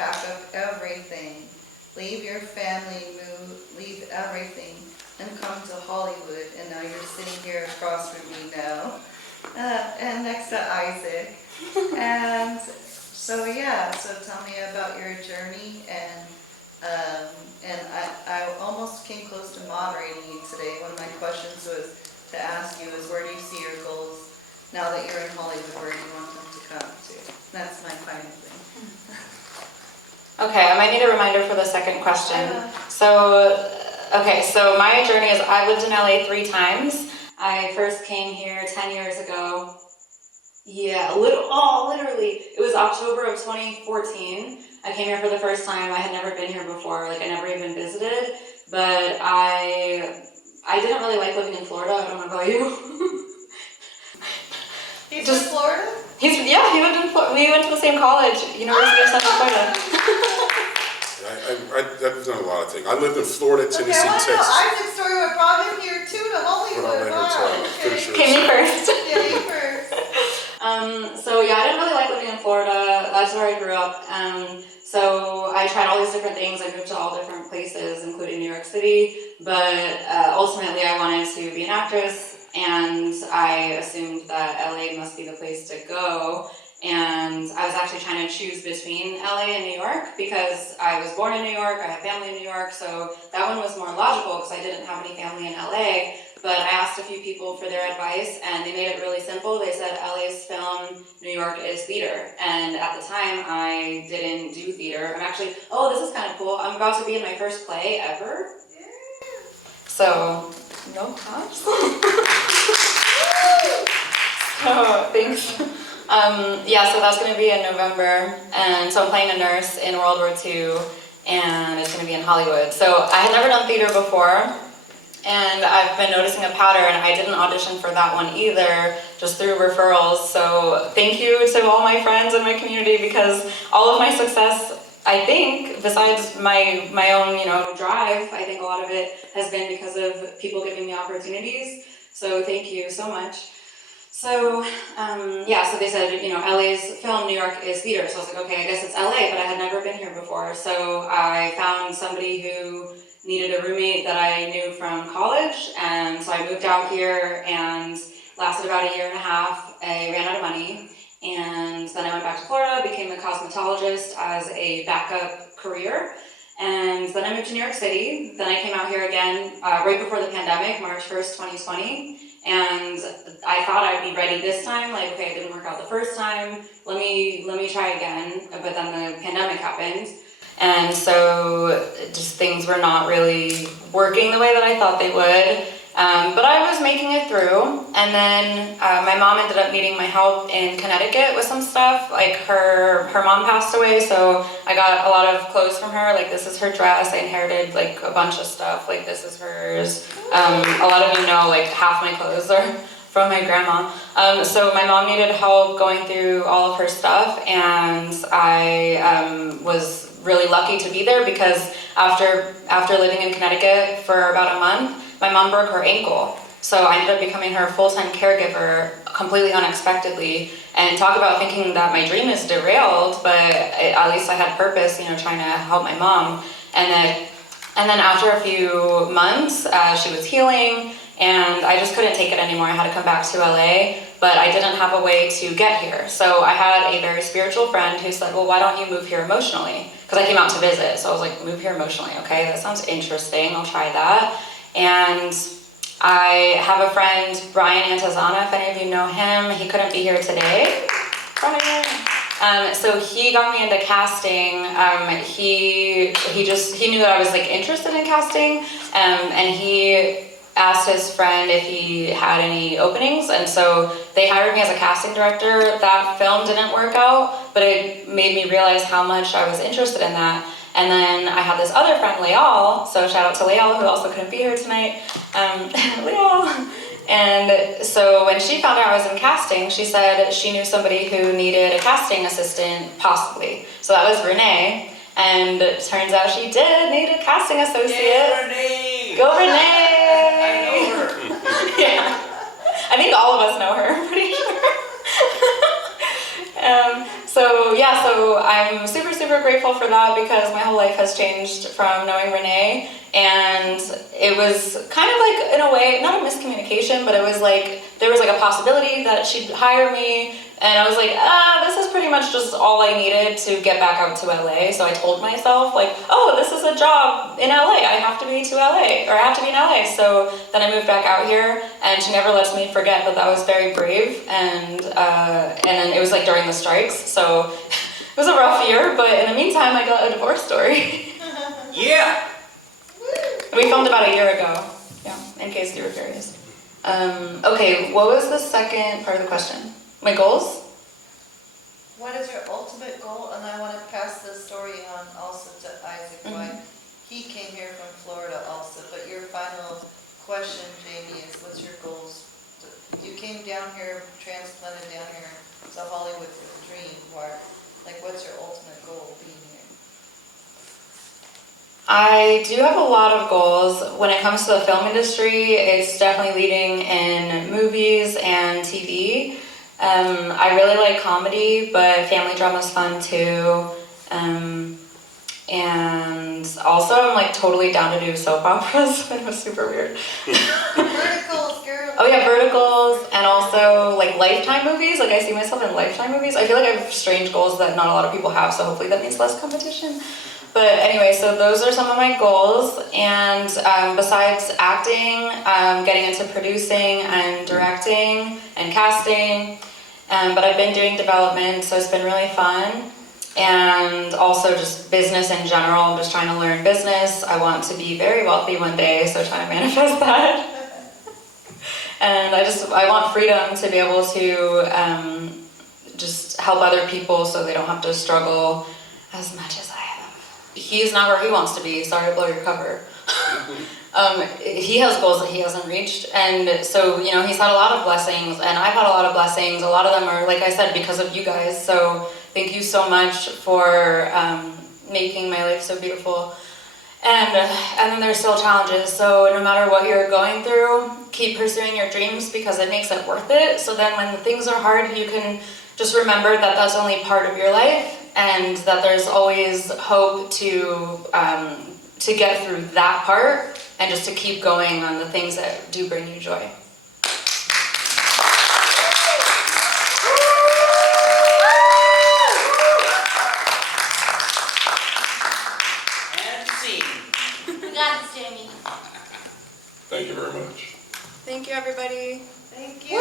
pack up everything, leave your family, leave everything, and come to Hollywood. And now you're sitting here across from me now, and next to Isaac. And so yeah, so tell me about your journey. And I almost came close to moderating you today. One of my questions was to ask you is, where do you see your goals now that you're in Hollywood? Where do you want them to come to? That's my final thing. Okay, I might need a reminder for the second question. So my journey is, I lived in LA 3 times. I first came here 10 years ago. Yeah, literally, it was October of 2014. I came here for the first time. I had never been here before, like I never even visited, but I didn't really like living in Florida. I don't know about you. He's in Florida? He lived in Florida. We went to the same college, University of Central Florida. I've done a lot of things. I lived in Florida, Tennessee, Texas. Isaac's story what brought him here too to Hollywood. Came in first. Yeah, me first. I didn't really like living in Florida. That's where I grew up. So I tried all these different things. I moved to all different places, including New York City. But ultimately, I wanted to be an actress, and I assumed that LA must be the place to go. And I was actually trying to choose between LA and New York because I was born in New York, I have family in New York, so that one was more logical because I didn't have any family in LA. But I asked a few people for their advice, and they made it really simple. They said LA's film, New York is theater. And at the time, I didn't do theater. I'm actually, this is kind of cool. I'm about to be in my first play ever. So, no claps. So, thanks. So that's going to be in November, and so I'm playing a nurse in World War II, and it's going to be in Hollywood. So I had never done theater before, and I've been noticing a pattern. I didn't audition for that one either, just through referrals. So thank you to all my friends in my community, because all of my success, I think, besides my own drive, I think a lot of it has been because of people giving me opportunities. So thank you so much. So, so they said, LA's film, New York is theater. So I was like, okay, I guess it's LA, but I had never been here before. So I found somebody who needed a roommate that I knew from college. And so I moved out here and lasted about a year and a half. I ran out of money. And then I went back to Florida, became a cosmetologist as a backup career. And then I moved to New York City. Then I came out here again right before the pandemic, March 1st, 2020. And I thought I'd be ready this time, like, okay, it didn't work out the first time, let me try again. But then the pandemic happened, and so just things were not really working the way that I thought they would. But I was making it through, and then my mom ended up needing my help in Connecticut with some stuff. Like her mom passed away, so I got a lot of clothes from her. Like, this is her dress. I inherited like a bunch of stuff. Like, this is hers. A lot of you know, like, half my clothes are from my grandma. So my mom needed help going through all of her stuff, and I was really lucky to be there because after living in Connecticut for about a month, my mom broke her ankle. So I ended up becoming her full-time caregiver completely unexpectedly. And talk about thinking that my dream is derailed, but at least I had purpose, trying to help my mom. And then after a few months, she was healing, and I just couldn't take it anymore. I had to come back to LA, but I didn't have a way to get here. So I had a very spiritual friend who said, well, why don't you move here emotionally? Because I came out to visit, so I was like, move here emotionally, okay, that sounds interesting, I'll try that. And I have a friend, Brian Antazana, if any of you know him. He couldn't be here today. So he got me into casting. He knew that I was like interested in casting, and he asked his friend if he had any openings, and so they hired me as a casting director. That film didn't work out, but it made me realize how much I was interested in that. And then I had this other friend, Leal, so shout out to Leal, who also couldn't be here tonight. Leal. And so when she found out I was in casting, she said she knew somebody who needed a casting assistant, possibly. So that was Renee, and it turns out she did need a casting associate. Yeah, Renee! Go Renee! I know her. Yeah. I think all of us know her, I'm pretty sure. So yeah, so I'm super, super grateful for that because my whole life has changed from knowing Renee, and it was kind of like, in a way, not a miscommunication, but it was like, there was like a possibility that she'd hire me, and I was like, this is pretty much just all I needed to get back out to LA, so I told myself like, oh, this is a job in LA, I have to be to LA, or I have to be in LA, so then I moved back out here, and she never lets me forget that that was very brave, and then it was like during the strikes, so it was a rough year, but in the meantime, I got a divorce story. Yeah. We filmed about a year ago, yeah, in case you were curious. Okay, what was the second part of the question? My goals? What is your ultimate goal? And I want to pass the story on also to Isaac, why he came here from Florida also. But your final question, Jamie, is what's your goals? You came down here, transplanted down here to Hollywood for the dream. Like, what's your ultimate goal being here? I do have a lot of goals. When it comes to the film industry, it's definitely leading in movies and TV. I really like comedy, but family drama is fun too. And also I'm like totally down to do soap operas. It was super weird. Verticals, girl. Oh yeah, verticals, and also like Lifetime movies. Like I see myself in Lifetime movies. I feel like I have strange goals that not a lot of people have, so hopefully that means less competition. But anyway, so those are some of my goals. And besides acting, getting into producing and directing and casting. But I've been doing development, so it's been really fun. And also just business in general. I'm just trying to learn business. I want to be very wealthy one day, so trying to manifest that. And I want freedom to be able to just help other people so they don't have to struggle as much as I have. He's not where he wants to be. Sorry to blow your cover. He has goals that he hasn't reached, and so he's had a lot of blessings, and I've had a lot of blessings. A lot of them are, like I said, because of you guys. So thank you so much for making my life so beautiful. And then there's still challenges. So no matter what you're going through, keep pursuing your dreams because it makes it worth it. So then when things are hard, you can just remember that that's only part of your life, and that there's always hope to get through that part, and just to keep going on the things that do bring you joy. And scene. We got this, Jamie. Thank you very much. Thank you, everybody. Thank you.